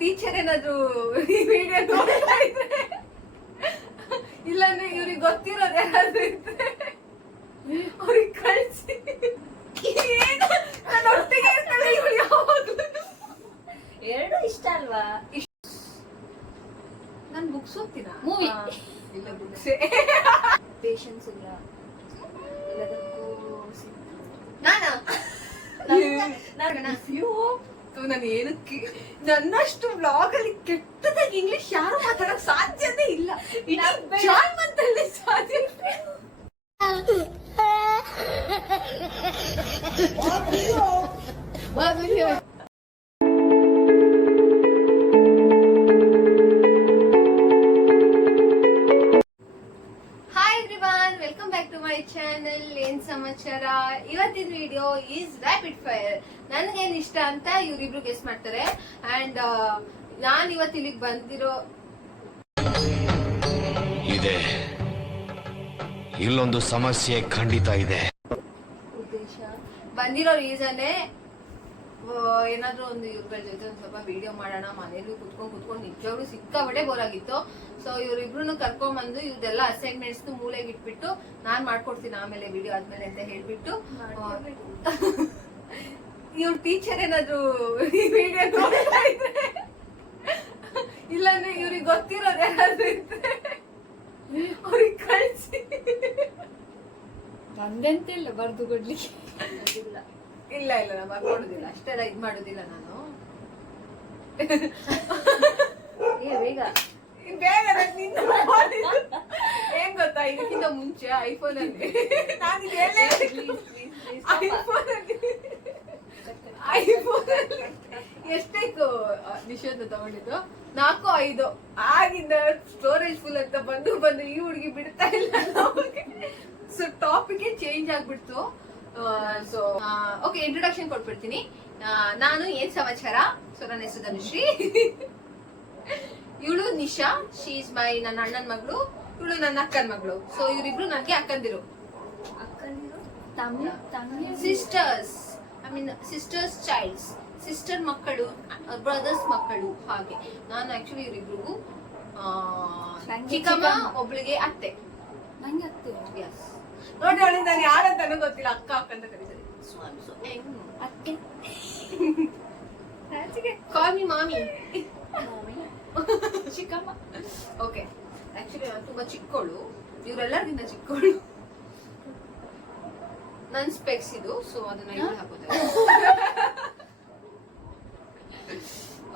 Teacher ಏನಾದ್ರು ಈ video ನೋಡ್ತಾ ಇದ್ರೆ ಇಲ್ಲಾಂದ್ರೆ ಇವ್ರಿಗೆ ಗೊತ್ತಿರೋದು ಯಾರಾದ್ರೂ ಇದ್ರೆ ಅವ್ರಿಗೆ ಕಳ್ಸಿ. ನಾನು ಒಟ್ಟಿಗೆ ಇರ್ತಾಳೆ ಇವ್ರು ಯಾವಾಗ್ಲೂ. ಎರಡು ಇಷ್ಟ ಅಲ್ವಾ? ನಾನು ಬುಕ್ಸ್ ಓದ್ತೀನಾ? ಮೂವಿ ಇಲ್ಲ, ಬುಕ್ಸೇ. ಪೇಷನ್ಸ್ ಇಲ್ಲ ಎಲ್ಲದಕ್ಕೂ ನಾನಾ ನಾನು ಏನಕ್ಕೆ ನನ್ನಷ್ಟು ವ್ಲಾಗ್ ಅಲ್ಲಿ ಕೆಟ್ಟದಾಗಿ ಇಂಗ್ಲಿಷ್ ಯಾರು ಮಾತಾಡಕ್ ಸಾಧ್ಯನೇ ಇಲ್ಲ. ಜಾನ್ಮಂತಲ್ಲಿ ಸಾಧ್ಯ. Welcome back to my channel. ಏನ್ ಸಮಾಚಾರ? ಇವತ್ತಿನ ವಿಡಿಯೋ ಈಸ್ ರ್ಯಾಪಿಡ್ ಫೈರ್. ನನ್ಗೇನ್ ಇಷ್ಟ ಅಂತ ಇವ್ರಿಬ್ರು ಗೆಸ್ ಮಾಡ್ತಾರೆ. ಅಂಡ್ ನಾನ್ ಇವತ್ತು ಇಲ್ಲಿಗೆ ಬಂದಿರೋ ಇದೆ, ಇಲ್ಲೊಂದು ಸಮಸ್ಯೆ ಖಂಡಿತ ಇದೆ. ಉದ್ದೇಶ ಬಂದಿರೋ ರೀಸನ್ನೇ ಏನಾದ್ರೂ ಒಂದು ಇವ್ರಗಳ ಜೊತೆ ಒಂದ್ ಸ್ವಲ್ಪ ವಿಡಿಯೋ ಮಾಡೋಣ. ಮನೇಲಿ ಕುತ್ಕೊಂಡು ನಿಜವಾಗ್ಲೂ ಸಿಕ್ಕಾಬಟ್ಟೆ ಬೋರ್ ಆಗಿತ್ತು. ಸೊ ಇವ್ರಿಬ್ರು ಕರ್ಕೊಂಡ್ ಬಂದು ಇವ್ರದೆಲ್ಲ ಅಸೈನ್ಮೆಂಟ್ಸ್ ಮೂಲೆಗೆ ಇಟ್ಬಿಟ್ಟು ನಾನ್ ಮಾಡ್ಕೊಡ್ತೀನಿ ಆಮೇಲೆ ವಿಡಿಯೋ ಆದ್ಮೇಲೆ ಅಂತ ಹೇಳ್ಬಿಟ್ಟು ಇವ್ರ ಟೀಚರ್ ಏನಾದ್ರು ಈ ವಿಡಿಯೋ ನೋಡ್ತಾ ಇದ್ರೆ ಇಲ್ಲಾಂದ್ರೆ ಇವ್ರಿಗೆ ಗೊತ್ತಿರೋದು ಯಾರಾದ್ರೂ ಇದ್ರೆ ಅವ್ರಿಗೆ ಕಳ್ಸಿ. ನಂದೆಂತಿಲ್ಲ ಬರ್ದು ಕೊಡ್ಲಿಕ್ಕೆ. ಇಲ್ಲ ನಾನು ಬರ್ಕೊಡುದಿಲ್ಲ, ಅಷ್ಟೆಲ್ಲ ಇದ್ ಮಾಡುದಿಲ್ಲ ನಾನು. ಬೇಗ ಏನ್ ಗೊತ್ತಾ, ಇದಕ್ಕಿಂತ ಮುಂಚೆ ಐಫೋನ್ ಅಲ್ಲಿ ಎಷ್ಟೇಕು ನಿಷೇಧ ತಗೊಂಡಿದ್ದು 4-5 ಆಗಿಂದ ಸ್ಟೋರೇಜ್ ಫುಲ್ ಅಂತ ಬಂದು ಈ ಹುಡುಗಿ ಬಿಡ್ತಾ ಇಲ್ಲ. ಸೊ ಟಾಪಿಕ್ ಚೇಂಜ್ ಆಗ್ಬಿಡ್ತು. ಸೊ ಓಕೆ, ಇಂಟ್ರೊಡಕ್ಷನ್ ಕೊಟ್ಬಿಡ್ತೀನಿ. ನಾನು ಏನ್ ಸಮಾಚಾರ. ಸೊ ನನ್ನ ಹೆಸರು ಧನುಶ್ರೀ. ಇವಳು ನಿಶಾ. ಶಿ ಇಸ್ ಮೈ ನನ್ನ ಅಣ್ಣನ ಮಗಳು. ಇವಳು ನನ್ನ ಅಕ್ಕನ ಮಗಳು. ಸೊ ಇವರಿಬ್ರು ನನಗೆ ಅಕ್ಕಂದಿರು. Sisters, I mean sisters child's. Sister ಮಕ್ಕಳು, ಬ್ರದರ್ಸ್ ಮಕ್ಕಳು. ಹಾಗೆ ನಾನು ಆಕ್ಚುಲಿ ಇವರಿಬ್ರಿಗೂ ಚಿಕ್ಕಮ್ಮ, ಒಬ್ಳಿಗೆ ಅತ್ತೆ. ನಂಗೆ ಅತ್ತೆ. ಎಸ್, ನೋಡಿ ಅವಳಿಗೆ ನಾನು ಯಾರಂತಾನೂ ಗೊತ್ತಿಲ್ಲ, ಅಕ್ಕ ಅಂತ ಕರೀತಾರೆ. ಅತ್ತೆ, ಕಾಲ್ ಮಿ ಮಾಮಿ. ಚಿಕ್ಕಮ್ಮ. ಓಕೆ, ಆಕ್ಚುಲಿ ನಾನು ತುಂಬಾ ಚಿಕ್ಕವಳು, ಇವರೆಲ್ಲರಿಗಿಂತ ಚಿಕ್ಕವಳು. ನನ್ ಸ್ಪೆಕ್ಸ್ ಇದು, ಸೊ ಅದನ್ನ ಇಲ್ಲಿ ಹಾಕೋತಾರೆ.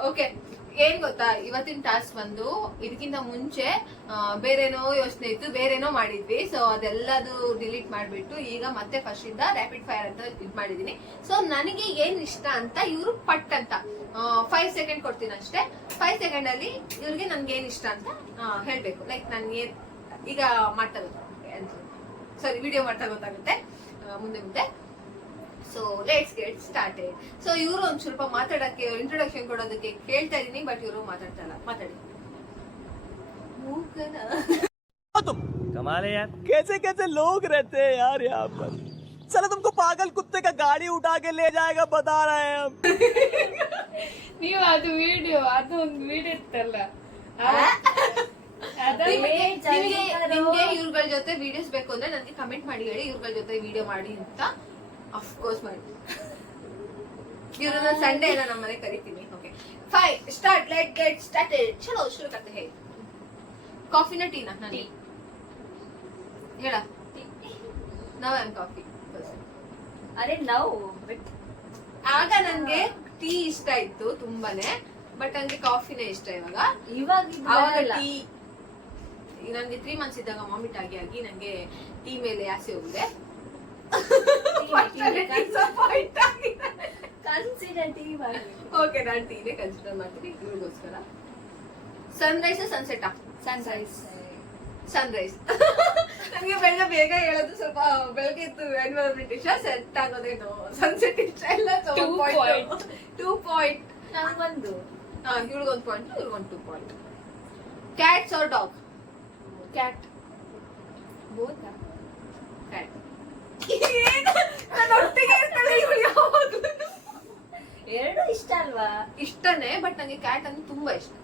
ಓಕೆ, ಏನ್ ಗೊತ್ತಾ, ಇವತ್ತಿನ ಟಾಸ್ಕ್ ಬಂದು ಇದಕ್ಕಿಂತ ಮುಂಚೆ ಬೇರೇನೋ ಯೋಚನೆ ಇತ್ತು, ಬೇರೇನೋ ಮಾಡಿದ್ವಿ. ಸೊ ಅದೆಲ್ಲದು ಡಿಲೀಟ್ ಮಾಡ್ಬಿಟ್ಟು ಈಗ ಮತ್ತೆ ಫಸ್ಟ್ ಇಂದ ರ್ಯಾಪಿಡ್ ಫೈರ್ ಅಂತ ಇದ್ ಮಾಡಿದೀನಿ. ಸೊ ನನಗೆ ಏನ್ ಇಷ್ಟ ಅಂತ ಇವ್ರು ಪಟ್ ಅಂತ 5 ಸೆಕೆಂಡ್ ಕೊಡ್ತೀನಿ ಅಷ್ಟೇ. 5 ಸೆಕೆಂಡ್ ಅಲ್ಲಿ ಇವ್ರಿಗೆ ನನ್ಗೆ ಏನ್ ಇಷ್ಟ ಅಂತ ಹೇಳ್ಬೇಕು. ಲೈಕ್ ನನ್ಗೆ ಈಗ ಮಾಡ್ತಾ ಗೊತ್ತಾಗುತ್ತೆ, ಸಾರಿ ವಿಡಿಯೋ ಮಾಡ್ತಾ ಗೊತ್ತಾಗುತ್ತೆ ಮುಂದೆ. So let's get started. So ಇವರು ಒಂದ್ ಸ್ವಲ್ಪ ಮಾತಾಡಕ್ಕೆ, ಇಂಟ್ರೊಡಕ್ಷನ್ ಕೊಡೋದಕ್ಕೆ ಕೇಳ್ತಾ ಇದೀನಿ, ಬಟ್ ಇವರು ಮಾತಾಡ್ತಾ ಇಲ್ಲ. ಮಾತಾಡಿ. कमाल है यार, कैसे कैसे लोग रहते हैं यार यहाँ पर। चलो तुमको पागल कुत्ते का गाड़ी उठा के ले जाएगा, बता रहे हैं हम। ನೀವು ಅದು ವಿಡಿಯೋ, ಅದು ಒಂದು ವಿಡಿಯೋ ಇತ್ತಲ್ಲ, ನಿಮ್ಗೆ ಇವ್ರಗಳ ಜೊತೆ ವಿಡಿಯೋಸ್ ಬೇಕು ಅಂದ್ರೆ ನನಗೆ ಕಮೆಂಟ್ ಮಾಡಿ ಹೇಳಿ, ಇವ್ರಗಳ ಜೊತೆ ವಿಡಿಯೋ ಮಾಡಿ ಅಂತ. ಅಫ್ಕೋರ್ಸ್ ಮಾಡಿ. ಇವ್ರನ್ನ ಸಂಡೇ ಎಲ್ಲ ನಮ್ಮ ಮನೆ ಕರಿತೀನಿ. Okay, 5 start. Let get started. ಚಲೋ ಶುರು करते हैं. ಕಾಫಿನ ಟೀನಾ? ನಾನು ಹೇಳ. ನಾವು ಆಮ್ ಕಾಫಿ. ಅರೆ ನಾವು ಆಗ ನನ್ಗೆ ಟೀ ಇಷ್ಟ ಇತ್ತು ತುಂಬಾನೇ, ಬಟ್ ನಂಗೆ ಕಾಫಿನೇ ಇಷ್ಟ ಇವಾಗ. ಅವಾಗ ಟೀ ನನ್ಗೆ 3 months ಇದ್ದಾಗ ವಾಮಿಟ್ ಆಗಿ ನಂಗೆ ಟೀ ಮೇಲೆ ಆಸೆ ಹೋಗಿದೆ. ಓಕೆ, ನಾನು ಟೀನೇ ಕನ್ಸಿಡರ್ ಮಾಡ್ತೀನಿ ಇವ್ರಿಗೋಸ್ಕರ. Sunrise sunset? ಸನ್ರೈಸ್. ನನಗೆ ಬೆಳಗ್ಗೆ ಬೇಗ ಹೇಳೋದು, ಸ್ವಲ್ಪ ಬೆಳಗ್ಗೆ ಇತ್ತು ಎನ್ವೈರನ್ಮೆಂಟ್ ಇಷ್ಟ, ಸೆಟ್ ಆಗೋದೇನು ಸನ್ಸೆಟ್ ಇಷ್ಟ ಇಲ್ಲ. 2 ಪಾಯಿಂಟ್. ನಂಗೊಂದು, ಇವ್ಳಿಗೊಂದು ಪಾಯಿಂಟ್, ಇವ್ರಿಗೊಂದು 2 point. Cats or dog? Cat. Both cat. ನಾನು ಒಟ್ಟಿಗೆ ಇರ್ತಾಳೆ ಇವ್ಳು ಯಾವಾಗ್ಲೂ. ಎರಡು ಇಷ್ಟ ಅಲ್ವಾ? ಇಷ್ಟನೇ, ಬಟ್ ನಂಗೆ ಕ್ಯಾಟ್ ಅಂದ್ರೆ ತುಂಬಾ ಇಷ್ಟ.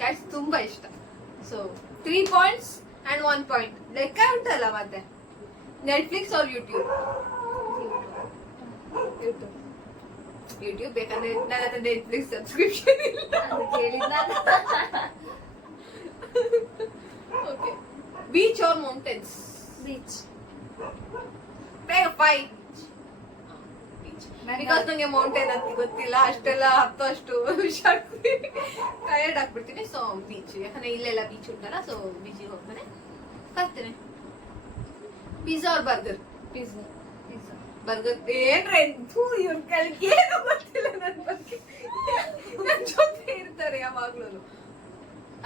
ಕ್ಯಾಟ್ಸ್ ತುಂಬಾ ಇಷ್ಟ. So 3 points and 1 point. ಲೆಕ್ಕ ಉಂಟಲ್ಲ ಮತ್ತೆ. Netflix R YouTube? ಯೂಟ್ಯೂಬ್ ಬೇಕಂದ್ರೆ ನನ್ನ ಹತ್ರ ನೆಟ್ಫ್ಲಿಕ್ಸ್ ಸಬ್ಸ್ಕ್ರಿಪ್ಷನ್ ಇಲ್ಲ. ಅದು ಕೇಳಿದ್ನ. Okay. Beach or mountains? Beach. ಬೇಗ 5. ಬಿಕಾಸ್ ನಂಗೆ ಮೌಂಟೇನ್ ಅಂತ ಗೊತ್ತಿಲ್ಲ, ಅಷ್ಟೆಲ್ಲ ಹತ್ತು ಅಷ್ಟು ಟಯರ್ಡ್ ಆಗ್ಬಿಡ್ತೀನಿ. ಸೊ ಬೀಚ್, ಯಾಕಂದ್ರೆ ಇಲ್ಲೆಲ್ಲ ಬೀಚ್ ಉಂಟಲ್ಲ. ಸೊ ಬೀಚಿಗೆ ಹೋಗ್ತಾನೆ ಕರ್ತೇನೆ. Pizza or burger? Pizza. Burger. ಏನ್ರೆ ಇವ್ರ ಕಲ್ಗೆ ಏನು ಗೊತ್ತಿಲ್ಲ ನನ್ ಬಗ್ಗೆ. ನನ್ ಜೊತೆ ಇರ್ತಾರೆ ಯಾವಾಗ್ಲೂ.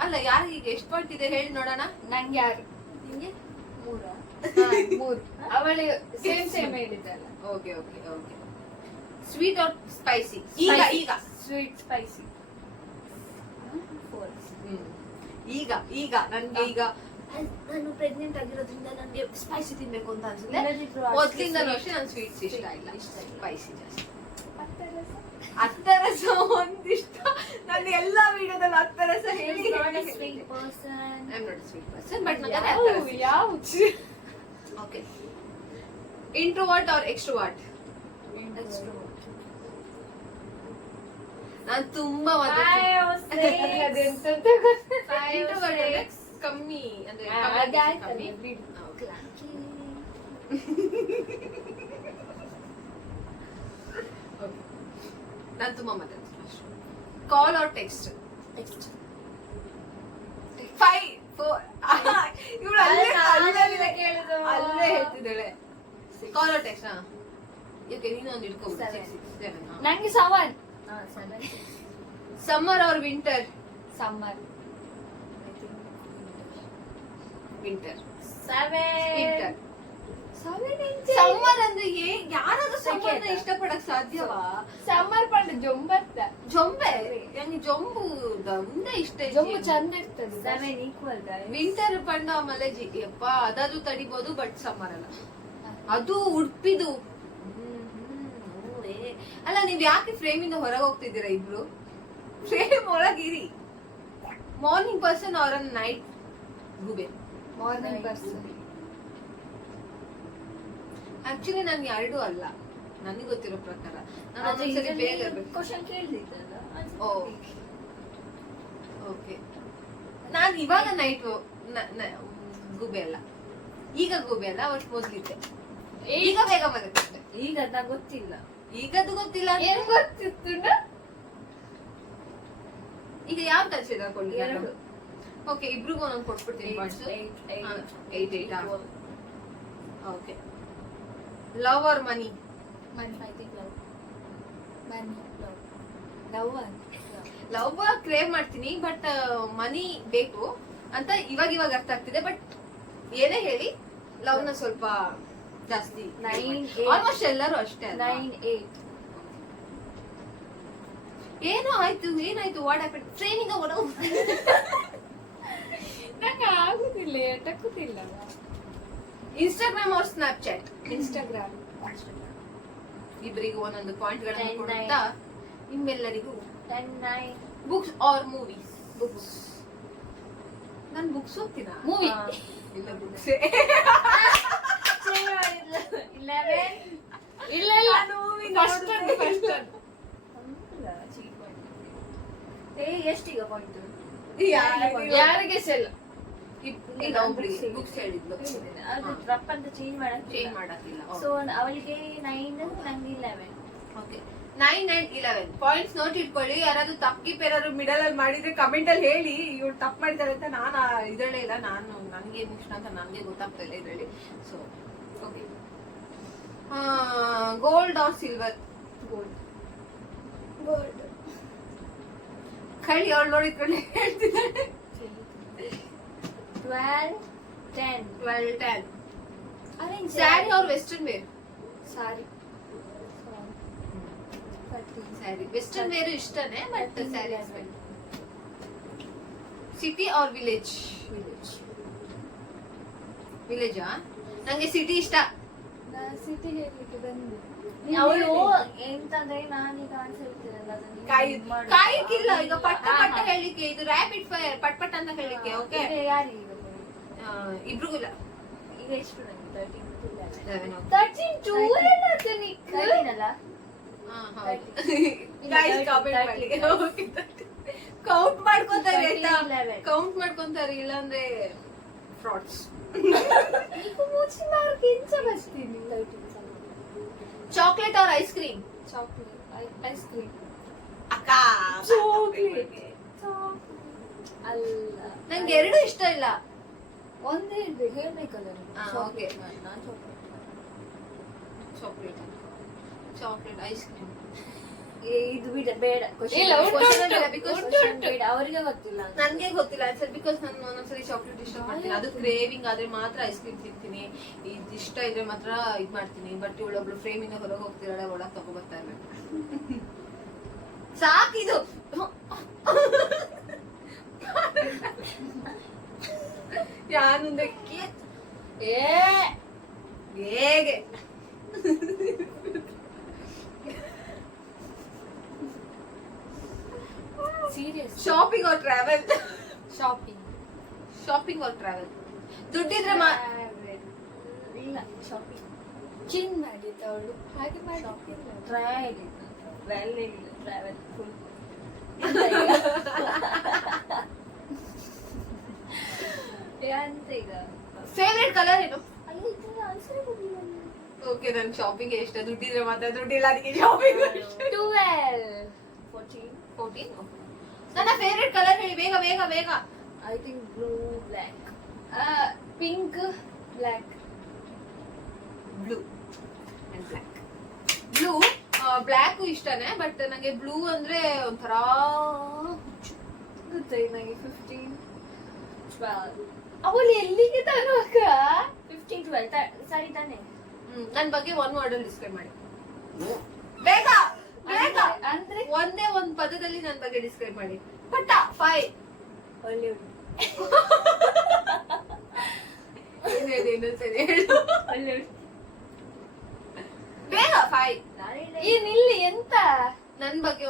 ಅಲ್ಲ, ಯಾರಿಗೆ ಎಷ್ಟು ಪಾಯಿಂಟ್ ಇದೆ ಹೇಳಿ ನೋಡೋಣ. ನಂಗೆ 6. ನಿಂಗೆ 3. ಅವಳು ಸೇಮ್ ಹೇಳಿದ್ದಲ್ಲ. Okay okay okay. Sweet or spicy? ಈಗ ಸ್ವೀಟ್ ಸ್ಪೈಸಿ. 4. ಈಗ ನನ್ಗೆ ಈಗ ನಾನು ಪ್ರೆಗ್ನೆಂಟ್ ಆಗಿರೋದ್ರಿಂದ ನನ್ಗೆ ಸ್ಪೈಸಿ ತಿನ್ಬೇಕು ಅಂತ ಅನ್ಸುತ್ತೆ. ಮೊದ್ಲಿಂದ ಅಷ್ಟೇ ನನ್ ಸ್ವೀಟ್ಸ್ ಇಷ್ಟ ಇಲ್ಲ, ಸ್ಪೈಸಿ ಜಾಸ್ತಿ. ಅತ್ತರಸ ಒಂದಿಷ್ಟ. ನಾನು ಎಲ್ಲಾ ವಿಡಿಯೋದಲ್ಲಿ ಅತ್ತರಸ ಹೇಳಿ. I am not sweet person, but ನನಗೆ ಯಾವುದು? ಓಕೆ. Introvert or extrovert? ನಾನು ತುಂಬಾ ಕಮ್ಮಿ ಅಂದ್ರೆ ಕಮ್ಮಿ. ನಾನು ತುಂಬಾ ಮಾತಾಡ್ತೀನಿ. Call or text? 5 4. ಇವಳು ಅಲ್ಲೇ ಹೇಳ್ತಿದ್ದಾಳೆ. Call or text? ಓಕೆ, ನೀನೊಂದು ಇಟ್ಕೊಬೋದು. ನಂಗೆ 7. Summer or winter? Summer. Winter. 7. Summer ಅಂದ್ರೆ ಯಾರಾದ್ರೂ ಸಮ್ಮರ್ ಇಷ್ಟಪಡಕ್ ಸಾಧ್ಯವಾ? ಸಮ್ಮರ್ ಪಂಡ ಜೊಂಬತ್ತ ಜೊಂಬೆ ನಂಗೆ ಜೊಂಬು ಮುಂದೆ ಇಷ್ಟ. ಜೊಂಬು ಚಂದ ಇರ್ತದೆ. 7 ಈಕ್ವಲ್. ವಿಂಟರ್ ಪಂಡ ಮಲೆಜಿ ಯಪ್ಪ ಅದಾದ್ರೂ ತಡಿಬಹುದು, ಬಟ್ ಸಮ್ಮರ್ ಅಲ್ಲ. ಅದು ಉಡುಪಿದು. ಅಲ್ಲ, ನೀವ್ ಯಾಕೆ ಫ್ರೇಮ್ ಇಂದ ಹೊರಗೆ ಹೋಗ್ತಿದ್ದೀರಾ ಇಬ್ರು? ಫ್ರೇಮ್ ಒಳಗಿರಿ. ಮಾರ್ನಿಂಗ್ ಪರ್ಸನ್ ಆರ್ ನೈಟ್ ಗೂಬೆ? Morning person. ಆಕ್ಚುಲಿ ನಾನು ಎರಡೂ ಅಲ್ಲ, ನನಗೆ ಗೊತ್ತಿರೋ ಪ್ರಕಾರ. ನಾನು ಒಂದ್ಸರಿ ಬೇಗ ಇರ್ಬೇಕು. ಕ್ವಶನ್ ಕೇಳಿದ್ದಲ್ಲ. ಓಕೆ. ನಾನು ಇವಾಗ ನೈಟ್ ಗೂಬೆ ಅಲ್ಲ, ಈಗ ಗೂಬೆ ಅಲ್ಲ, ಅವತ್ತು ಮೊದ್ಲಿದ್ದೆ. ಈಗ ಬೇಗ ಮಲಗ್ತಿದ್ದೆ. ಈಗ ನಂಗೆ ಗೊತ್ತಿಲ್ಲ. ಈಗದು ಗೊತ್ತಿಲ್ಲ. ಏನ್ ಗೊತ್ತಿತ್ತು? ಈಗ ಯಾವ ಕನ್ಸಿಡರ್ ಕೊಡ್ಲಿ? 2. ಓಕೆ, ಇಬ್ರಿಗೂ ಒಂದೊಂದು ಕೊಟ್ಬಿಡ್ತೀನಿ. 8. ಓಕೆ. ಲವ್ ಆರ್ ಮನಿ? ಲವ್ ಕ್ರೇವ್ ಮಾಡ್ತೀನಿ, ಬಟ್ ಮನಿ ಬೇಕು ಅಂತ ಇವಾಗ ಅರ್ಥ ಆಗ್ತಿದೆ. ಬಟ್ ಏನೇ ಹೇಳಿ ಲವ್ ನ ಸ್ವಲ್ಪ ಜಾಸ್ತಿ. 9. ಆಲ್ಮೋಸ್ಟ್ ಎಲ್ಲರೂ ಅಷ್ಟೇ. 9 8. ಏನಾಯ್ತು? What happen? ಟ್ರೈನಿಂಗ್ ನಂಗೆ ಆಗುದಿಲ್ಲ, ಎಟಕುದಿಲ್ಲ. Instagram or Snapchat? ಇನ್ಸ್ಟಾಗ್ರಾಮ್. ಇಬ್ಬರಿಗೂ ಒಂದೊಂದು ಪಾಯಿಂಟ್ ಗಳನ್ನು ಕೊಡುತ್ತಾ ನಿಮ್ಮೆಲ್ಲರಿಗೂ 10 9. Books or movies? ಬುಕ್ಸ್. ನಾನು ಬುಕ್ಸ್ ಓದ್ತೀನಾ? ಮೂವಿ ಇಲ್ಲ, ಬುಕ್ಸ್. 11. ಇಲ್ಲ ಫಸ್ಟ್ ಎಷ್ಟೀಗ ಪಾಯಿಂಟ್? ಯಾರಿಗೆ ಸೆಲ್? ಬುಕ್ಸ್ ಹೇಳಿದ್ಲು. ಅದು ರಪ್ ಅಂತ ಚೇಂಜ್ ಮಾಡಕ್ಕಿಲ್ಲ. ಸೊ ಅವಳಿಗೆ 9, ನಂಗೆ 11. ಓಕೆ. 9 and 11 ಪಾಯಿಂಟ್ಸ್ ನೋಟ್ ಇಟ್ಕೊಳ್ಳಿ. ಯಾರಾದ್ರೂ ತಪ್ಪಿಪ್ ಏನಾದ್ರು ಮಿಡಲ್ ಅಲ್ಲಿ ಮಾಡಿದ್ರೆ ಕಮೆಂಟ್ ಅಲ್ಲಿ ಹೇಳಿ. ಇವ್ರು ತಪ್ಪು ಮಾಡಿದ್ದಾರೆ ಅಂತ ನಾನು ಇದ್ರಲ್ಲೇ ಇಲ್ಲ. ನನಗೆ ಮುಖ್ಯ ಅಂತ ನನಗೆ ಗೊತ್ತಾಗ್ತಾ ಇಲ್ಲ ಇದ್ರಲ್ಲಿ. So okay. Gold or silver? Gold. ಕಳಿ ಅವಳು ನೋಡಿದ್ಕೊಂಡು ಹೇಳ್ತಿದ್ದಾಳೆ. 12 10. 12 10. Sari or western wear? Sari. Sari. Western wear ಇಷ್ಟನೇ, but sari. City or village? ವಿಲೇಜಾ? ನಂಗೆ ಸಿಟಿ ಇಷ್ಟ. ಸಿಟಿಗೆ ಹೋಗ್ಲಿಕ್ಕೆ ಬಂದೆ. ಅವಳು ಎಂತಂದ್ರೆ ನಾನೀಗ ಅನ್ಸಿರ್ತೀರಲ್ಲ ಕಾಯಕ್ಕಿಲ್ಲ ಈಗ ಪಟ್ಟ ಪಟ್ಟ ಹೇಳಿಕೆ, ಇದು ರ್ಯಾಪಿಡ್ ಫೈರ್ ಪಟ್ ಪಟ್ ಅಂತ ಹೇಳಿಕೆ. ಓಕೆ, ಯಾರಿಗೆ ಇಬ್ರಿಗೂ ಇಲ್ಲ. ಈಗ ಎಷ್ಟು ನಂಗೆ 13 13 ಅಲ್ಲ ಕೌಂಟ್ ಮಾಡ್ಕೊಂತಾರೆ ಆಯ್ತಾ, 11. ಕೌಂಟ್ ಮಾಡ್ಕೊಂತಾರೆ, ಇಲ್ಲಾಂದ್ರೆ ಫ್ರಾಡ್ಸ್. ಮುಚ್ಚಿ ಮಾರ್ಕ್ ಇಂಚ ಬರ್ತೀನಿ. 13 chocolate or ice cream? Chocolate ice cream. ಅಕ್ಕ ಚಾಕ್ಲೇಟ್ ಅಲ್ಲ, ನಂಗೆ ಎರಡು ಇಷ್ಟ ಇಲ್ಲ. ಒಂದೇ ಇರ್ಬೇಕು, ಹೇಳ್ಬೇಕಲ್ಲ ಓಕೆ, ನಾನು ಚಾಕ್ಲೇಟ್ ಚಾಕ್ಲೇಟ್ ಐಸ್ ಕ್ರೀಮ್. ಇದು ಬಿಡ ಬೇಡ ಇಲ್ಲ, ಬೇಡ ಅವರಿಗೆ ಗೊತ್ತಿಲ್ಲ. ನನ್ಗೆ ಗೊತ್ತಿಲ್ಲ ಆನ್ಸರ್, ಬಿಕಾಸ್ ನಾನು ಒಂದೊಂದ್ಸರಿ ಚಾಕ್ಲೇಟ್ ಇಷ್ಟ ಮಾಡ್ತೀನಿ, ಅದು ಕ್ರೇವಿಂಗ್ ಆದ್ರೆ ಮಾತ್ರ ಐಸ್ ಕ್ರೀಮ್ ತಿಂತೀನಿ, ಇದು ಇಷ್ಟ ಇದ್ರೆ ಮಾತ್ರ ಇದ್ ಮಾಡ್ತೀನಿ. ಬಟ್ ಇವಳೊಬ್ಳು ಫ್ರೇಮ್ ಇಂದ ಹೊರಗೆ ಹೋಗ್ತಿರಾಳೆ, ಒಳಗ್ ತಗೊಬರ್ತಾ ಇರ್ಬೇಕು. ಸಾಕಿದು ಯಾನೊಂದಕ್ಕೆ ಹೇಗೆ serious. Shopping or travel? Shopping. Shopping or travel? ದುಡ್ಡಿದ್ರೆ ಇಲ್ಲ ಶಾಪಿಂಗ್. ಚೇಂಜ್ ಮಾಡಿ ಅವಳು ಹಾಗೆ ಮಾಡಿ. ಟ್ರಾವೆಲ್ ವ್ಯಾಲ್ಯೂ ಇಲ್ಲ, ಟ್ರಾವೆಲ್ ಫುಲ್. ಅಂತ ಈಗ ಫೇವ್ರೆಟ್ ಕಲರ್ ಏನು? ಅಯ್ಯೋ ಇದನ್ನ ಆನ್ಸರ್ ಗೊತ್ತಿಲ್ಲ. ಓಕೆ, ನನ್ ಶಾಪಿಂಗ್ ಇಷ್ಟ, ದುಡ್ಡಿದ್ರೆ ಮಾತ್ರ, ದುಡ್ಡಿಲ್ಲ ಅದಕ್ಕೆ ಶಾಪಿಂಗ್ 12 14 ನನ್ನ ಫೇವ್ರೆಟ್ ಕಲರ್ ಹೇಳಿ, ಬೇಗ ಬೇಗ ಬೇಗ. I think blue black. Pink black. Blue and black. Blue black ಇಷ್ಟನೇ, ಬಟ್ ನಂಗೆ ಬ್ಲೂ ಅಂದ್ರೆ ಒಂಥರ ಗೊತ್ತಾಯ್ತು ನನಗೆ. 15 12 ಅವಳು ಎಲ್ಲಿಗೆ ತರುವಾಗ 15 12 ಸರಿ ತಾನೆ. ನನ್ ಬಗ್ಗೆ ಒನ್ ವರ್ಡ್ ಅಲ್ಲಿ ಡಿಸ್ಕ್ರೈಬ್ ಮಾಡಿ, ಬೇಗ ಬೇಗ. ಅಂದ್ರೆ ಒಂದೇ ಒಂದ್ ಪದದಲ್ಲಿ ನನ್ ಬಗ್ಗೆ ಡಿಸ್ಕ್ರೈಬ್ ಮಾಡಿ. ಪಟ್ಟ 5. ಒಳ್ಳೆ ಇನ್ನೊಂದ್ಸರಿ ಹೇಳು, ಒಳ್ಳೆ ಬೇಗ 5. ನಾನಿಲ್ಲ. ಇಲ್ಲಿ ಎಂತ ನನ್ ಬಗ್ಗೆ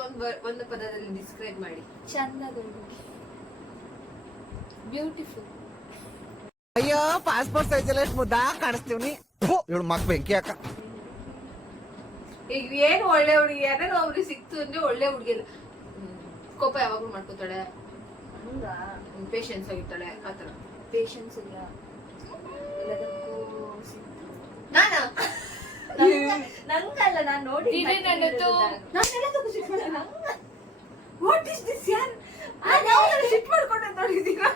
ಒಂದು ಪದದಲ್ಲಿ ಡಿಸ್ಕ್ರೈಬ್ ಮಾಡಿ. ಚಂದದ ಹುಡುಗಿ, ಬ್ಯೂಟಿಫುಲ್. ಅಯ್ಯೋ ಪಾಸ್ಪೋರ್ಟ್ ಸೈಜಲ್ಲಿ ಎಷ್ಟು ಮುದ್ದಾ ಕಾಣಿಸ್ತೀವಿ. ಇವಳು ಮಕ್ ಬೆಂಕಿ ಅಕ್ಕ. ಈಗ ಏನು ಒಳ್ಳೆ ಹುಡುಗಿ, ಯಾರು ಅವ್ರಿಗೆ ಸಿಕ್ತು ಅಂದ್ರೆ ಒಳ್ಳೆ ಹುಡುಗಿ ಅಲ್ಲ. ಕೋಪ ಯಾವಾಗ್ಲೂ ಮಾಡ್ಕೋತಾಳೆ, ಹಂಗ ಪೇಷನ್ಸ್ ಆಗಿರ್ತಾಳೆ, ಆತರ. ಪೇಷನ್ಸ್ ಇಲ್ಲ ಎಲ್ಲದಕ್ಕೂ ನಾನಾ ನಂಗಲ್ಲ, ನಾನು ನೋಡಿ ಇದು ನನ್ನದು. ವಾಟ್ ಇಸ್ ದಿಸ್ ಯಾರ್? ಶಿಟ್ ಮಾಡ್ಕೊಂಡು ನೋಡಿದೀರಾ?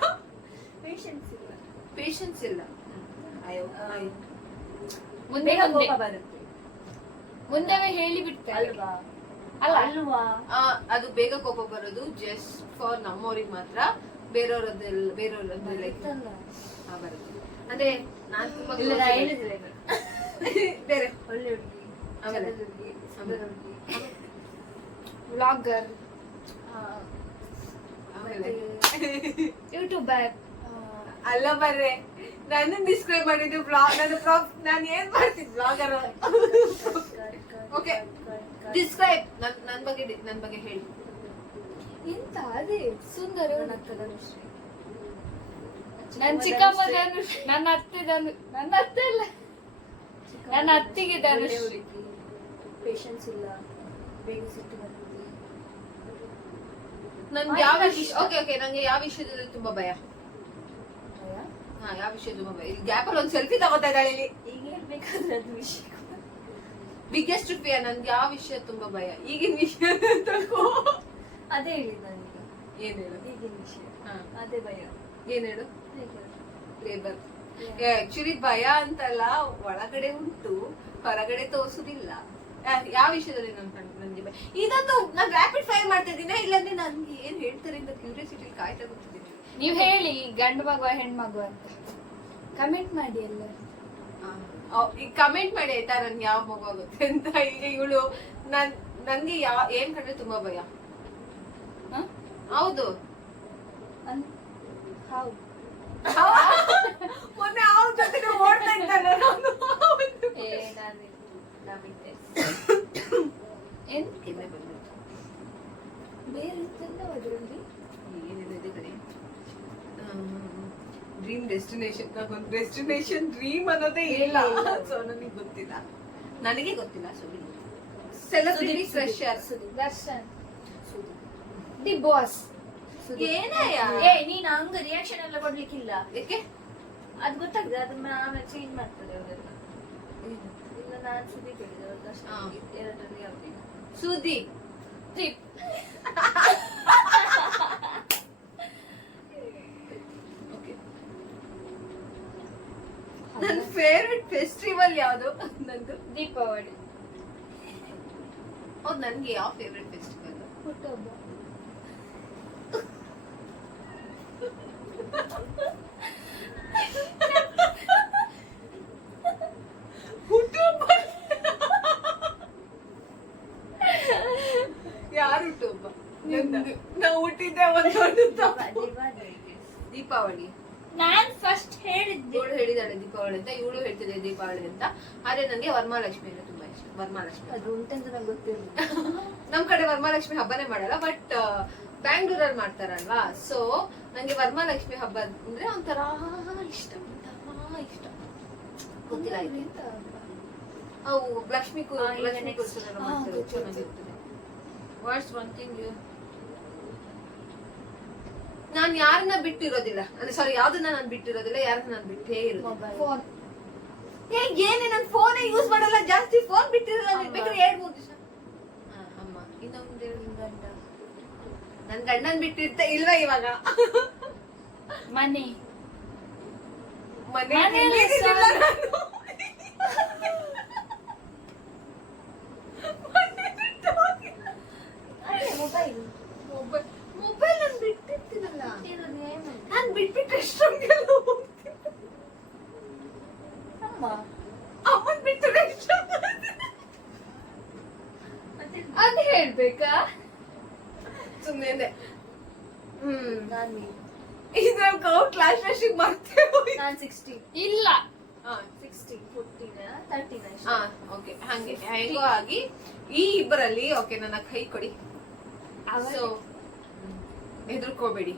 ಪೇಷನ್ಸ್ ಇಲ್ಲ. ಪೇಷನ್ಸ್ ಇಲ್ಲ. ಅಯ್ಯೋ ಮುಂದೆ ಬೇಗ ಮುಂದೆ ಕೋಪ ಬರುತ್ತೆ ಮುಂದೆವೇ ಹೇಳಿ ಬಿಡ್ತಾರೆ ಅಲ್ವಾ? ಅಲ್ಲ ಅಲ್ವಾ? ಅದು ಬೇಗ ಕೋಪ ಬರೋದು ಜಸ್ಟ್ ಫಾರ್ ನಮ್ಮವ್ರಿಗೆ ಮಾತ್ರ, ಬೇರೆಯವ್ರದ್ದು ಲೈಕ್ ಗೊತ್ತಲ್ಲ. ಬರುತ್ತೆ. ಅಂದ್ರೆ ನಾನ್ ತುಂಬಾ ಇಲ್ಲ, close ನಾ ಇದ್ದೀನಿ. ಹೇಳಿದ್ರೆ ಬೇರೆ ಒಳ್ಳೆ ಹುಡುಗಿ, ಆಮೇಲೆ? ಚಂದದ ಹುಡುಗಿ, ಸುಂದರ ಹುಡುಗಿ. ವ್ಲಾಗರ್, ಆಮೇಲೆ ಯೂಟ್ಯೂಬರ್. ಅಲ್ಲ ಬರ್ರೆ, ನನ್ನ ಡಿಸ್ಕ್ರೈಬ್ ಮಾಡಿದ್ದು ನಾನು ಏನ್ ಮಾಡ್ತಿದ್ ಬ್ಲಾಗರ್. ಓಕೆ, ಡಿಸ್ಕ್ರೈಬ್ ನನ್ ಬಗ್ಗೆ ಹೇಳಿ. ಎಂತ ಅದೇ ಸುಂದರ ನನ್ನ ಅಕ್ಕ ಧನುಶ್ರೀ. ನನ್ನ ಚಿಕ್ಕಮ್ಮ ಧನುಷ್, ನನ್ನ ಅತ್ತೆ ನನ್ನ ಅತ್ತೆ ಅಲ್ಲ, ನನ್ನ ಅತ್ತಿಗೆ ಧನುಷ್. ಪೇಷನ್ಸ್ ಇಲ್ಲ, ಬೇಗ ಸಿಟ್ಟು ಬರುತ್ತೆ. ನನ್ಗೆ ಯಾವ ವಿಷಯ, ಓಕೆ ನಂಗೆ ಯಾವ ವಿಷಯದಲ್ಲಿ ತುಂಬಾ ಭಯ? ಭಯ? ಹಾ, ಯಾವ ವಿಷಯ ತುಂಬಾ ಭಯ? ಇಲ್ಲಿ ಗ್ಯಾಪ್ ಅಲ್ಲಿ ಒಂದು ಸೆಲ್ಫಿ ತಗೋತಾ ಇದ್ದಾಳೆ ಇಲ್ಲಿ. ಈಗ ಹೇಳ್ಬೇಕಾದ್ರೆ ಅದು ವಿಷಯ ಬಿಗ್ಗೆಸ್ಟ್ ಫಿಯರ್, ನನ್ಗೆ ಯಾವ ವಿಷಯ ತುಂಬಾ ಭಯ? ಈಗಿನ ವಿಷಯ ತಗೋ. ಅದೇ ಹೇಳಿದ್ ನಾನೀಗ. ಏನ್ ಹೇಳು? ಈಗಿನ ವಿಷಯ ಹಾ, ಅದೇ ಭಯ. ಏನ್ ಹೇಳು? ಹೇಗೆ? ಲೇಬರ್. ಆಕ್ಚುಲಿ ಭಯ ಅಂತಲ್ಲ, ಒಳಗಡೆ ಉಂಟು, ಹೊರಗಡೆ ತೋರ್ಸುದಿಲ್ಲ. ಯಾವ ವಿಷಯದಲ್ಲಿ ನನ್ಗೆ ಭಯ? ಇದೊಂದು ನಾನು ರ್ಯಾಪಿಡ್ ಫೈರ್ ಮಾಡ್ತಾ ಇದ್ದೀನಿ, ಇಲ್ಲಾಂದ್ರೆ ನನ್ಗೆ ಏನ್ ಹೇಳ್ತಾರೆ ಅಂತ ಕ್ಯೂರಿಯಾಸಿಟಿ ಕಾಯ್ತಾ ಕೂತಿದ್ದೀನಿ. ನೀವ್ ಹೇಳಿ ಗಂಡು ಮಗುವ ಹೆಣ್ಮಗು ಅಂತ ಕಮೆಂಟ್ ಮಾಡಿ ಎಲ್ಲ. ಈಗ ಕಮೆಂಟ್ ಮಾಡಿ ಆಯ್ತಾ, ನನ್ಗೆ ಯಾವ ಮಗು ಆಗುತ್ತೆ ಅಂತ. ಈಗ ಇವಳು ನನ್ಗೆ ಏನ್ ಕಂಡ್ರೆ ತುಂಬಾ ಭಯ. ಹ? ಹೌದು, ಹೌದು. ಮೊನ್ನೆ ಅವ್ರ ಜೊತೆ ಓಡ್ತಾ ಇದ್ದಲ್ಲ ನಾನು. ಏ, ನಾನು ನಾ ಬಿಟ್ಟೆ. ಏನ್ ಕೆಮ್ಮೆ ಬಂದ್ಬಿಡ್ತು. ಬೇರೆ ಇತ್ತಲ್ಲ ಅದ್ರಲ್ಲಿ ಏನಿದೆ ಕಡೆ ಡ್ರೀಮ್ ಡೆಸ್ಟಿನೇಷನ್, ನಾಗೊಂದು ಡೆಸ್ಟಿನೇಷನ್ ಡ್ರೀಮ್ ಅನ್ನೋದೇ ಇಲ್ಲ. ಸೊ ನನಗೆ ಗೊತ್ತಿಲ್ಲ, ನನಗೆ ಗೊತ್ತಿಲ್ಲ. ಸೆಲೆಬ್ರಿಟಿ ಕ್ರಷರ್ ದರ್ಶನ್ ಸುದಿ. The boss. ಏನಯ್ಯ? ಏ ನೀನ್ ಹಂಗ ರಿಯಾಕ್ಷನ್ ಎಲ್ಲ ಕೊಡ್ಲಿಕ್ಕಿಲ್ಲ. ಯಾಕೆ? ಅದ್ ಗೊತ್ತಾಗ್ತದೆ, ಅದನ್ನ ಆಮೇಲೆ ಚೇಂಜ್ ಮಾಡ್ತಾರೆ ಅವರೆಲ್ಲ. ಇಲ್ಲ ನಾನ್ ಸುದ್ದಿ ಕೇಳಿದೆ ಹಾ. ಎರಡರಲ್ಲಿ ಯಾವ್ದು? ಸುದ್ದಿ. ಟ್ರಿಪ್. ನನ್ನ ಫೇವ್ರೆಟ್ ಫೆಸ್ಟಿವಲ್ ಯಾವುದು? ನಂದು ದೀಪಾವಳಿ. ಹೌದು, ನನ್ಗೆ ಯಾವ ಫೇವ್ರೆಟ್ ಫೆಸ್ಟಿವಲ್? ಹುಟ್ಟುಹಬ್ಬ. ಹುಟ್ಟುಹಬ್ಬ. ಯಾರು ಹುಟ್ಟುಹಬ್ಬ? ನಾವು ಹುಟ್ಟಿದ್ದೆ ಒಂದು ದೀಪಾವಳಿ. ನಾನ್ ಫಸ್ಟ್ ಹೇಳಿದ್ದೆ. ಇವಳು ಹೇಳಿದಾಳೆ ದೀಪಾವಳಿ ಅಂತ, ಇವಳು ಹೇಳ್ತಿದೆ ದೀಪಾವಳಿ ಅಂತ. ಆದ್ರೆ ನಂಗೆ ವರಮಹಾಲಕ್ಷ್ಮಿ ಅಂದ್ರೆ ತುಂಬಾ ಇಷ್ಟ. ವರಮಹಾಲಕ್ಷ್ಮಿ ಅದು ಉಂಟಂತ ನಂಗೆ ಗೊತ್ತಿರಲಿಲ್ಲ. ನಮ್ ಕಡೆ ವರಮಹಾಲಕ್ಷ್ಮಿ ಹಬ್ಬನೇ ಮಾಡಲ್ಲ, ಬಟ್ ಬ್ಯಾಂಗ್ಳೂರಲ್ಲಿ ಮಾಡ್ತಾರಲ್ವಾ. ಸೊ ನಂಗೆ ವರಮಹಾಲಕ್ಷ್ಮಿ ಹಬ್ಬ ಅಂದ್ರೆ ಒಂಥರ ಇಷ್ಟ, ಇಷ್ಟ. ಗೊತ್ತಿಲ್ಲ ಇದೆ. ಅವು ಲಕ್ಷ್ಮಿ ಈಗ ಲಕ್ಷ್ಮಿ next. ಕೂರಿಸೋದೆಲ್ಲ ಮಾಡ್ತಾರೆ, ಚೆನ್ನಾಗಿರ್ತದೆ. ವಾಟ್ಸ್ ಒನ್ ಥಿಂಗ್, ನಾನ್ ಯಾರನ್ನ ಬಿಟ್ಟಿರೋದಿಲ್ಲ, ಅಂದ್ರೆ ಸಾರಿ ಯಾವ್ದನ್ನ ನಾನ್ ಬಿಟ್ಟಿರೋದಿಲ್ಲ, ಯಾರನ್ನ ನಾನ್ ಬಿಟ್ಟೇ ಇರೋದಿಲ್ಲ. ಫೋನ್. ಏನೇ ನನ್ ಫೋನೇ ಯೂಸ್ ಮಾಡಲ್ಲ ಜಾಸ್ತಿ, ಫೋನ್ ಬಿಟ್ಟಿರಲ್ಲ. ಅಮ್ಮ. ಬೇಕಾದ್ರೆ 2-3 ದಿವಸ. ಅಮ್ಮ ಇನ್ನೊಂದು ಗಂಡ, ನನ್ ಗಂಡನ್ ಬಿಟ್ಟಿರ್ತ ಇಲ್ವಾ ಇವಾಗ? ಮನೆ. ಮನೆಯಲ್ಲಿ ಮನೆಯಲ್ಲಿ ಇದ್ದಿದ್ದಿಲ್ಲ ಸಹ- ನಾನು. ಮೊಬೈಲ್ ಮೊಬೈಲ್ ನನ್ ಬಿಟ್ಟಿರ್ತೀನಲ್ಲ, ನಾನ್ ಬಿಟ್ಬಿಟ್ಟು ರೆಸ್ಟೋರೆಂಟ್ಗೆಲ್ಲ ಹೋಗ್ತೀನಿ. ಅಮ್ಮ ಅಮ್ಮನ್ ಬಿಟ್ಟು ರೆಸ್ಟೋರೆಂಟ್ ಮತ್ತೆ ಅದ್ ಹೇಳ್ಬೇಕಾ? ಸುಮ್ಮನೆ ನಾನು ಇದ್ರ ಕ್ಲಾಸ್ ರಶಿಗೆ ಮರ್ತೇ ಹೋಯ್ತು. ನಾನು 16 ಇಲ್ಲ. 16 14 13 ಹಾ ಓಕೆ, ಹಂಗೆ ಹೇಗೋ ಆಗಿ ಈ ಇಬ್ಬರಲ್ಲಿ ಓಕೆ ನನ್ನ ಕೈ ಕೊಡಿ. ಸೊ ಹೆದರ್ಕೋಬೇಡಿ.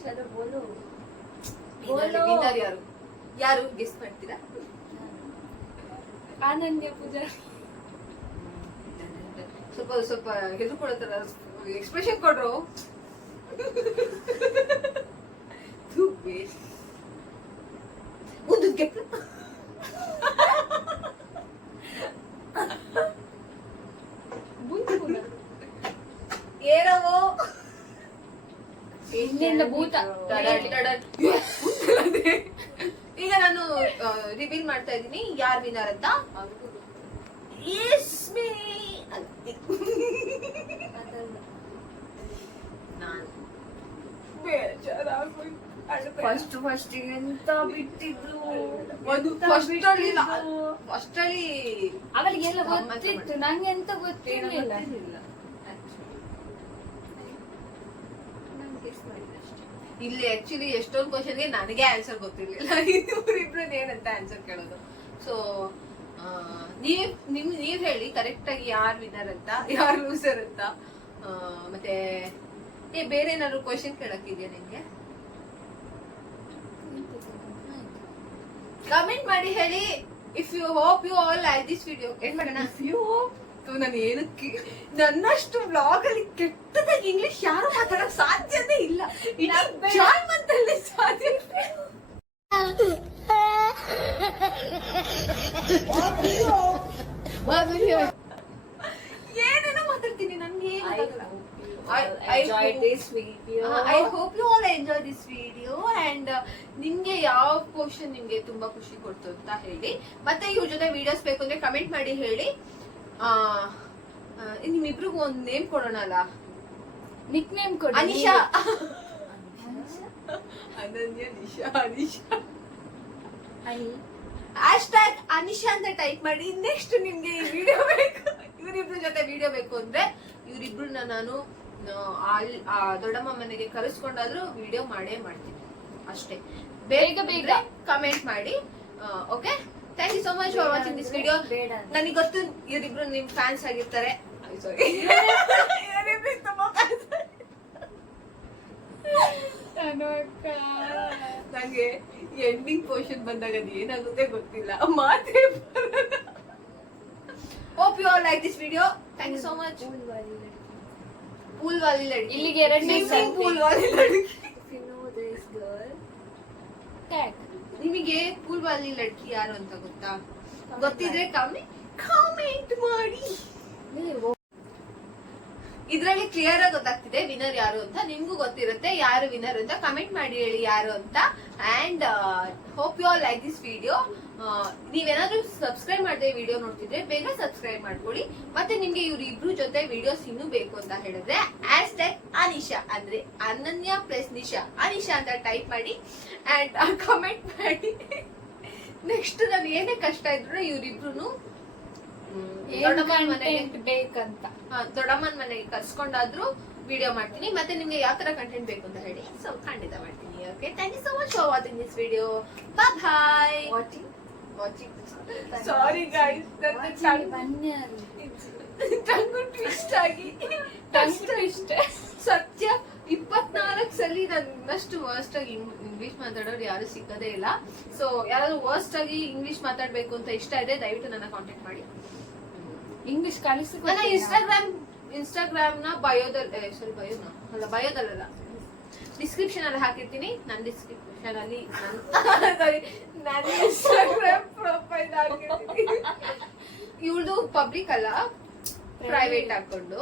ಚಲೋ ಬೋಲು ವಿನ್ನರ್ ಯಾರು? ಯಾರು ಗೆಸ್ ಮಾಡ್ತೀರಾ? ಅನನ್ಯ ಪೂಜಾರಿ. ಸ್ವಲ್ಪ ಸ್ವಲ್ಪ ಹೆದರ್ಕೊಳ್ಳೋ ತರ ಎಕ್ಸ್ಪ್ರೆಷನ್ ಕೊಡ್ರು. ಮುಂದಕ್ಕೆ ಏನವೋ ಇನ್ನಿಂದ ಭೂತ. ಈಗ ನಾನು ರಿವೀಲ್ ಮಾಡ್ತಾ ಇದ್ದೀನಿ ಯಾರ್ ವಿನ್ನರ್ ಅಂತ. ನಾನು ಬೇಜಾರಾಗೋಯ್ತು. ಫಸ್ಟ್ ಎಂತ ಬಿಟ್ಟಿದ್ರು ಒಂದು ಫಸ್ಟ್ ಅಲ್ಲಿ ಅವಳಿಗೆಲ್ಲ ಗೊತ್ತಿತ್ತು, ನಂಗೆ ಎಂತ ಗೊತ್ತಿರ್ಲಿಲ್ಲ. ಇಲ್ಲಿ ಆಕ್ಚುಲಿ ಎಷ್ಟೊಂದು ಕ್ವಶನ್ಗೆ ನನಗೆ ಆನ್ಸರ್ ಗೊತ್ತಿರ್ಲಿಲ್ಲ. ಇವ್ರಿಬ್ರದ್ದು ಏನಂತ ಆನ್ಸರ್ ಕೇಳೋದು. ಸೊ ನೀವ್ ಹೇಳಿ ಕರೆಕ್ಟ್ ಆಗಿ ಯಾರು ವಿನ್ನರ್ ಅಂತ, ಯಾರು ಲೂಸರ್ ಅಂತ. ಮತ್ತೆ ಬೇರೆ ಏನಾದ್ರು ಕ್ವಶನ್ ಕೇಳಕ್ಕಿದ್ಯಾ ನಿಮ್ಗೆ? ಕಮೆಂಟ್ ಮಾಡಿ ಹೇಳಿ. If you hope you all like this video. ಏನ್ ಮಾಡೋಣ? ನಾನು ಏನಕ್ಕೆ ನನ್ನಷ್ಟು ವ್ಲಾಗ್ ಅಲ್ಲಿ ಕೆಟ್ಟದಾಗಿ ಇಂಗ್ಲಿಷ್ ಯಾರು ಮಾತಾಡಕ್ ಸಾಧ್ಯನೇ ಇಲ್ಲ. ಜಾನ್ಮಂತಲ್ಲಿ ಸಾಧ್ಯ. ಏನೇನೋ ಮಾತಾಡ್ತೀನಿ, ನನ್ಗೆ enjoyed this video. I hope you all enjoy this video. And ನಿಮ್ಗೆ ಯಾವ ಕ್ವಶನ್ ನಿಮ್ಗೆ ತುಂಬಾ ಖುಷಿ ಕೊಡ್ತು ಅಂತ ಹೇಳಿ. ಮತ್ತೆ ಇವ್ರ ಜೊತೆ ವಿಡಿಯೋಸ್ ಬೇಕು ಅಂದ್ರೆ ಕಮೆಂಟ್ ಮಾಡಿ ಹೇಳಿ. ನಿಮ್ಮಿಬ್ರಿಗೂ ಒಂದ್ ನೇಮ್ ಕೊಡೋಣ ಅಲ್ಲ? ನಿಕ್ ನೇಮ್ ಕೊಡಿ. ಅನಿಶಾ, ಅನನ್ಯ, ನಿಶಾ, ಅನಿಶಾ. ಹ್ಯಾಶ್ಟ್ಯಾಗ್ ಅನಿಶಾ ಅಂತ ಟೈಪ್ ಮಾಡಿ. ನೆಕ್ಸ್ಟ್ ನಿಮ್ಗೆ ಈ ವಿಡಿಯೋ ಬೇಕು, ಇವರಿಬ್ರ ಜೊತೆ ವಿಡಿಯೋ ಬೇಕು ಅಂದ್ರೆ ಇವರಿಬ್ರನ್ನ ನಾನು ದೊಡ್ಡಮ್ಮ ಮನೆಗೆ ಕರೆಸ್ಕೊಂಡಾದ್ರೂ ವಿಡಿಯೋ ಮಾಡೇ ಮಾಡ್ತೀನಿ ಅಷ್ಟೇ. ಬೇಗ ಬೇಗ ಕಮೆಂಟ್ ಮಾಡಿ. Okay, thank you so much for watching this video. ಬೇಡ. ನನಗೆ ಗೊತ್ತು ಇವರಿಬ್ರು ನಿಮ್ ಫ್ಯಾನ್ಸ್ ಆಗಿರ್ತಾರೆ. ಸಾರಿ, ತುಂಬಾ ಫ್ಯಾನ್ಸ್. ನಂಗೆ ಎಂಡಿಂಗ್ ಪೋರ್ಷನ್ ಬಂದಾಗ ಅದು ಏನಾಗುತ್ತೆ ಗೊತ್ತಿಲ್ಲ, ಮಾತೇ ಬರಲ್ಲ. Hope you all like this video. Thank you so much. ಪೂಲ್ ವಾಲಿ ಲಡ್ಕಿ, ಇಲ್ಲಿಗೆ ಎರಡನೇ ಪೂಲ್ ವಾಲಿ ಲಡ್ಕಿ. ನಿಮಗೆ ಪೂಲ್ ವಾಲಿ ಲಡ್ಕಿ ಯಾರು ಅಂತ ಗೊತ್ತಾ? ಗೊತ್ತಿದ್ರೆ ಕಾಮೆಂಟ್ ಮಾಡಿ. ಇದ್ರಲ್ಲಿ ಕ್ಲಿಯರ್ ಆಗಿ ಗೊತ್ತಾಗ್ತಿದೆ ವಿನ್ನರ್ ಯಾರು ಅಂತ. ನಿಮ್ಗೂ ಗೊತ್ತಿರುತ್ತೆ ಯಾರು ವಿನ್ನರ್ ಅಂತ. ಕಮೆಂಟ್ ಮಾಡಿ ಹೇಳಿ ಯಾರು ಅಂತ. And hope you all like this video. ನೀವೇನಾದ್ರೂ ಸಬ್ಸ್ಕ್ರೈಬ್ ಮಾಡದೆ ವಿಡಿಯೋ ನೋಡ್ತಿದ್ರೆ ಬೇಗ ಸಬ್ಸ್ಕ್ರೈಬ್ ಮಾಡ್ಕೊಳ್ಳಿ. ಮತ್ತೆ ನಿಮ್ಗೆ ಇವ್ರಿಬ್ರು ಜೊತೆ ವಿಡಿಯೋಸ್ ಇನ್ನೂ ಬೇಕು ಅಂತ ಹೇಳಿದ್ರೆ #ಅನಿಶಾ ಅಂದ್ರೆ ಅನನ್ಯ ಪ್ಲಸ್ ನಿಶಾ ಅನಿಶಾ ಅಂತ ಟೈಪ್ ಮಾಡಿ ಅಂಡ್ ಕಮೆಂಟ್ ಮಾಡಿ. ನೆಕ್ಸ್ಟ್ ನಾನು ಏನೇ ಕಷ್ಟ ಇದ್ರು ಇವ್ರಿಬ್ರು ದೊಡ್ಡಮ್ಮನ ಮನೆಗೆ ಬೇಕಂತ ದೊಡ್ಡಮ್ಮನ ಮನೆಗೆ ಕರ್ಸ್ಕೊಂಡಾದ್ರೂ ವಿಡಿಯೋ ಮಾಡ್ತೀನಿ. ಮತ್ತೆ ನಿಮ್ಗೆ ಯಾವ ತರ ಕಂಟೆಂಟ್ ಬೇಕು ಅಂತ ಹೇಳಿ, ಸೊ ಖಂಡಿತ ಮಾಡ್ತೀನಿ. Okay, thank you so much for watching this video. Bye. Watching sorry guys, tongue twist ಆಗಿ ಸತ್ಯ 24 ಸಲ ನನ್ನಷ್ಟು ವರ್ಸ್ಟ್ ಆಗಿ ಇಂಗ್ಲಿಷ್ ಮಾತಾಡೋರು ಯಾರು ಸಿಕ್ಕದೇ ಇಲ್ಲ. ಸೊ ಯಾರಾದ್ರೂ ವರ್ಸ್ಟ್ ಆಗಿ ಇಂಗ್ಲಿಷ್ ಮಾತಾಡ್ಬೇಕು ಅಂತ ಇಷ್ಟ ಇದೆ, ದಯವಿಟ್ಟು ನನ್ನ ಕಾಂಟ್ಯಾಕ್ಟ್ ಮಾಡಿ. ಇಂಗ್ಲಿಷ್ ಕಲಿಸಿ ನನ್ನ ಇನ್ಸ್ಟಾಗ್ರಾಮ್ ನ ಬಯೋದಲ್ಲ ಡಿಸ್ಕ್ರಿಪ್ಷನ್ ಅಲ್ಲಿ ಹಾಕಿರ್ತೀನಿ. ನನ್ನ ಡಿಸ್ಕ್ರಿಪ್ಷನ್ ಅಲ್ಲಿ ನನ್ನ ಇನ್ಸ್ಟಾಗ್ರಾಮ್ ಪ್ರೊಫೈಲ್ ಹಾಕಿರ್ತೀನಿ. ಇವಳ್ದು ಪಬ್ಲಿಕ್ ಅಲ್ಲ, ಪ್ರೈವೇಟ್ ಅಕೌಂಟ್.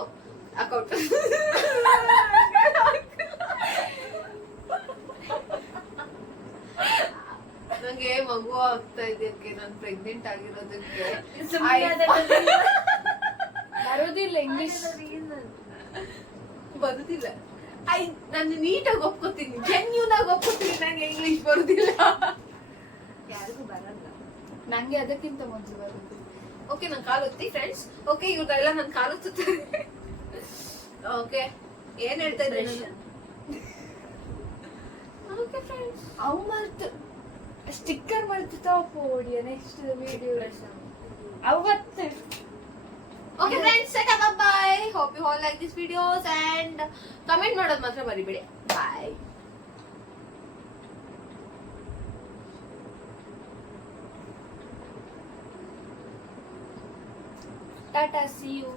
ನಂಗೆ ಮಗು ಆಗ್ತಾ ಇದಕ್ಕೆ, ನಾನು ಪ್ರೆಗ್ನೆಂಟ್ ಆಗಿರೋದಕ್ಕೆ ಬರೋದಿಲ್ಲ ಇಂಗ್ಲಿಷ್, ಬರುದಿಲ್ಲ. ನಾನು ನೀಟಾಗಿ ಒಪ್ಕೋತೀನಿ, ಜೆನ್ಯೂನ್ ಆಗಿ ಒಪ್ಕೋತೀನಿ. ನಂಗೆ ಇಂಗ್ಲಿಷ್ ಬರುದಿಲ್ಲ, ಯಾರಿಗೂ ಬರಲ್ಲ. ನಂಗೆ ಅದಕ್ಕಿಂತ ಮೊದಲು ಬರೋದು. ಓಕೆ, ನಾನು ಕಾಲುತ್ತಿ ಫ್ರೆಂಡ್ಸ್. ಓಕೆ, ಇವ್ರದೆಲ್ಲ ನಾನು ಕಾಲುತ್ತದೆ. ಓಕೆ, ಏನ್ ಹೇಳ್ತಾ ಇದ್ರೆ ಓಕೆ ಫ್ರೆಂಡ್ಸ್, ಅವು ಮರ್ತು ಸ್ಟಿಕ್ಕರ್ ಮರ್ತು ಓಡಿಯ ನೆಕ್ಸ್ಟ್ ವಿಡಿಯೋ ಅವತ್ತು. Okay friends, bye. Hope you all like this videos and comment ಮಾಡೋದು ಮಾತ್ರ ಮರಿಬೇಡಿ. ಬಾಯ್. ಟಾಟಾ, ಸಿ ಯು.